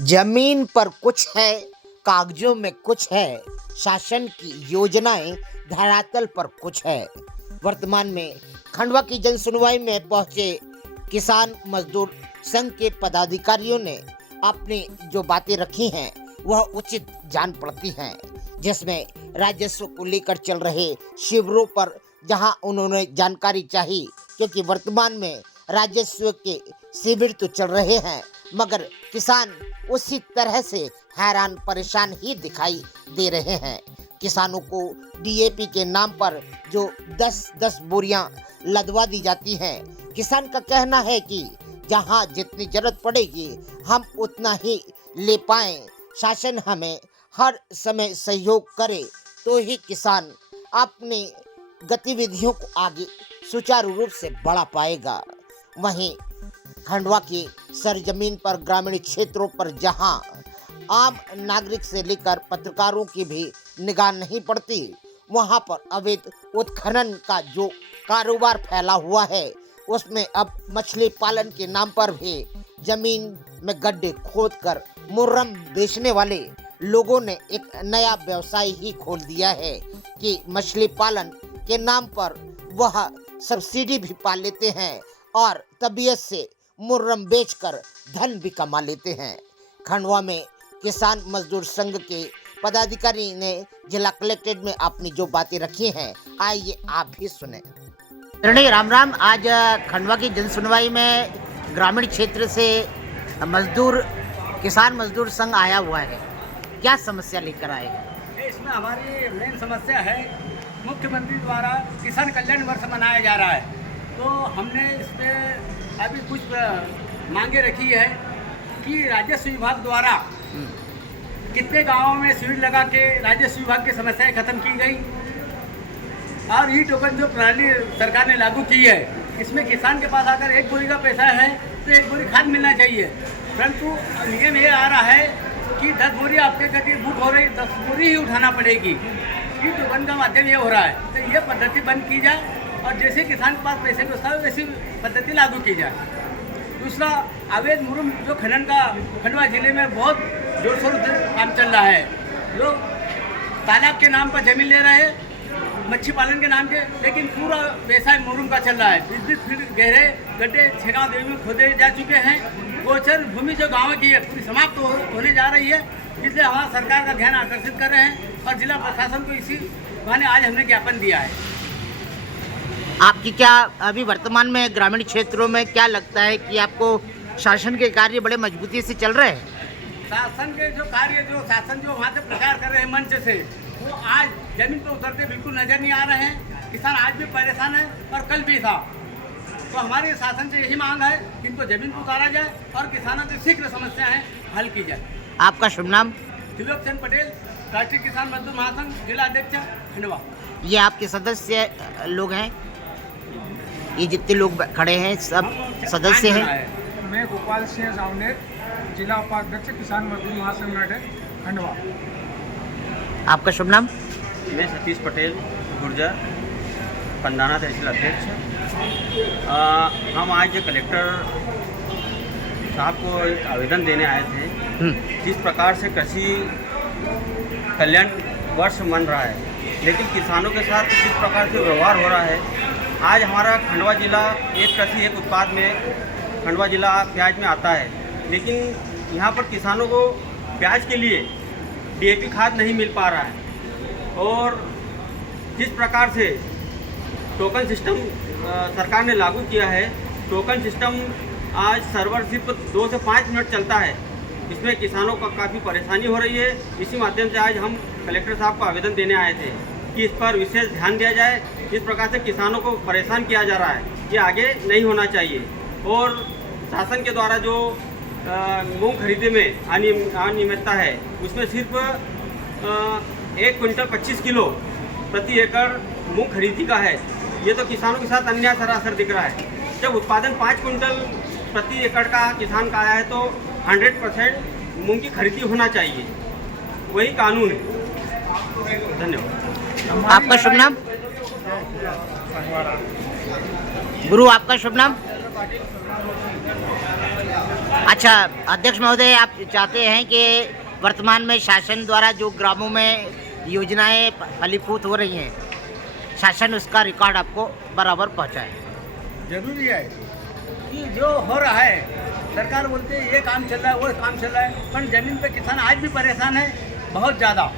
जमीन पर कुछ है, कागजों में कुछ है, शासन की योजनाएं धरातल पर कुछ है। वर्तमान में खंडवा की जन सुनवाई में पहुंचे किसान मजदूर संघ के पदाधिकारियों ने अपनी जो बातें रखी हैं वह उचित जान पड़ती हैं, जिसमें राजस्व को लेकर चल रहे शिविरों पर जहां उन्होंने जानकारी चाहिए, क्योंकि वर्तमान में राजस्व के शिविर तो चल रहे हैं मगर किसान उसी तरह से हैरान परेशान ही दिखाई दे रहे हैं। किसानों को डीएपी के नाम पर जो 10-10 बोरियां लदवा दी जाती हैं, किसान का कहना है कि जहां जितनी जरूरत पड़ेगी हम उतना ही ले पाएं, शासन हमें हर समय सहयोग करे तो ही किसान अपनी गतिविधियों को आगे सुचारू रूप से बढ़ा पाएगा। वहीं खंडवा की सरजमीन पर ग्रामीण क्षेत्रों पर जहां आम नागरिक से लेकर पत्रकारों की भी निगाह नहीं पड़ती, वहां पर अवैध उत्खनन का जो कारोबार फैला हुआ है, उसमें अब मछली पालन के नाम पर भी जमीन में गड्ढे खोदकर मुर्रम बेचने वाले लोगों ने एक नया व्यवसाय ही खोल दिया है कि मछली पालन के नाम पर वह सब्सिडी भी पा लेते हैं और तबीयत से मुर्रम बेचकर धन भी कमा लेते हैं। खंडवा में किसान मजदूर संघ के पदाधिकारी ने जिला कलेक्ट्रेट में अपनी जो बातें रखी हैं, आइए आप भी सुने। राम राम। आज खंडवा की जन सुनवाई में ग्रामीण क्षेत्र से किसान मजदूर संघ आया हुआ है, क्या समस्या लेकर आए हैं? इसमें हमारी मेन समस्या है, मुख्यमंत्री द्वारा किसान कल्याण वर्ष मनाया जा रहा है, तो हमने इस पर अभी कुछ मांगे रखी है कि राजस्व विभाग द्वारा कितने गांवों में शिविर लगा के राजस्व विभाग की समस्याएं खत्म की गई और ई टोकन जो प्रणाली सरकार ने लागू की है, इसमें किसान के पास अगर एक बोरी का पैसा है तो एक बोरी खाद मिलना चाहिए, परंतु नियम ये आ रहा है कि 10 बोरी आपके गति बुक हो रही, 10 बोरी ही उठाना पड़ेगी। ई टोकन का माध्यम ये हो रहा है, तो ये पद्धति बंद की जाए और जैसे किसान के पास पैसे व्यवस्था है वैसी पद्धति लागू की जाए। दूसरा, अवैध मुर्रम जो खनन का खंडवा जिले में बहुत जोर शोर से काम चल रहा है। लोग तालाब के नाम पर जमीन ले रहे हैं, मच्छी पालन के नाम के, लेकिन पूरा व्यवसाय मुर्रम का चल रहा है। 20 फीट गहरे गड्ढे छेगांव देवी में खोदे जा चुके हैं। गोचर भूमि जो गाँव की है पूरी समाप्त होने जा रही है, इसलिए हमारा सरकार का ध्यान आकर्षित कर रहे हैं और जिला प्रशासन को इसी बहाने आज हमने ज्ञापन दिया है। आपकी क्या अभी वर्तमान में ग्रामीण क्षेत्रों में क्या लगता है कि आपको शासन के कार्य बड़े मजबूती से चल रहे हैं? शासन के जो कार्य शासन जो वहाँ से प्रचार कर रहे हैं मंच से, वो आज जमीन पर उतरते बिल्कुल नजर नहीं आ रहे हैं। किसान आज भी परेशान है और कल भी था, तो हमारे शासन से यही मांग है कि इनको जमीन पर उतारा जाए और किसानों की शीघ्र समस्याएं हल की जाए। आपका शुभ नाम? त्रिलोक चंद पटेल, राष्ट्रीय किसान मजदूर महासंघ, जिला अध्यक्ष, खंडवा। ये आपके सदस्य लोग हैं? ये जितने लोग खड़े हैं सब सदस्य हैं? मैं गोपाल सिंह सावनेर, जिला उपाध्यक्ष किसान मजदूर महासंघ यूनाइटेड, खंडवा। आपका शुभ नाम? मैं सतीश पटेल, गुर्जर, पंडाना तहसील अध्यक्ष। हम आज कलेक्टर साहब को एक आवेदन देने आए थे। जिस प्रकार से कृषि कल्याण वर्ष मन रहा है, लेकिन किसानों के साथ जिस प्रकार से व्यवहार हो रहा है, आज हमारा खंडवा जिला एक कृषि एक उत्पाद में खंडवा जिला प्याज में आता है, लेकिन यहाँ पर किसानों को प्याज के लिए डीएपी खाद नहीं मिल पा रहा है और जिस प्रकार से टोकन सिस्टम सरकार ने लागू किया है, टोकन सिस्टम आज सर्वर सिर्फ 2 से 5 मिनट चलता है, इसमें किसानों को काफ़ी परेशानी हो रही है। इसी माध्यम से आज हम कलेक्टर साहब को आवेदन देने आए थे कि इस पर विशेष ध्यान दिया जाए। जिस प्रकार से किसानों को परेशान किया जा रहा है, ये आगे नहीं होना चाहिए और शासन के द्वारा जो मूंग खरीदे में अनियमितता है, उसमें सिर्फ 1 क्विंटल 25 किलो प्रति एकड़ मूंग खरीदी का है। ये तो किसानों के साथ अन्याय सरासर दिख रहा है। जब उत्पादन 5 क्विंटल प्रति एकड़ का किसान का आया है तो 100% मूंग की खरीदी होना चाहिए, वही कानून है। धन्यवाद। आपका शुभ नाम? गुरु, आपका शुभ नाम? अच्छा अध्यक्ष महोदय, आप चाहते हैं कि वर्तमान में शासन द्वारा जो ग्रामों में योजनाएं फलीभूत हो रही हैं, शासन उसका रिकॉर्ड आपको बराबर पहुंचाए। जरूरी है कि जो हो रहा है, सरकार बोलते है ये काम चल रहा है, वो काम चल रहा है, पर जमीन पे किसान आज भी परेशान है, बहुत ज़्यादा।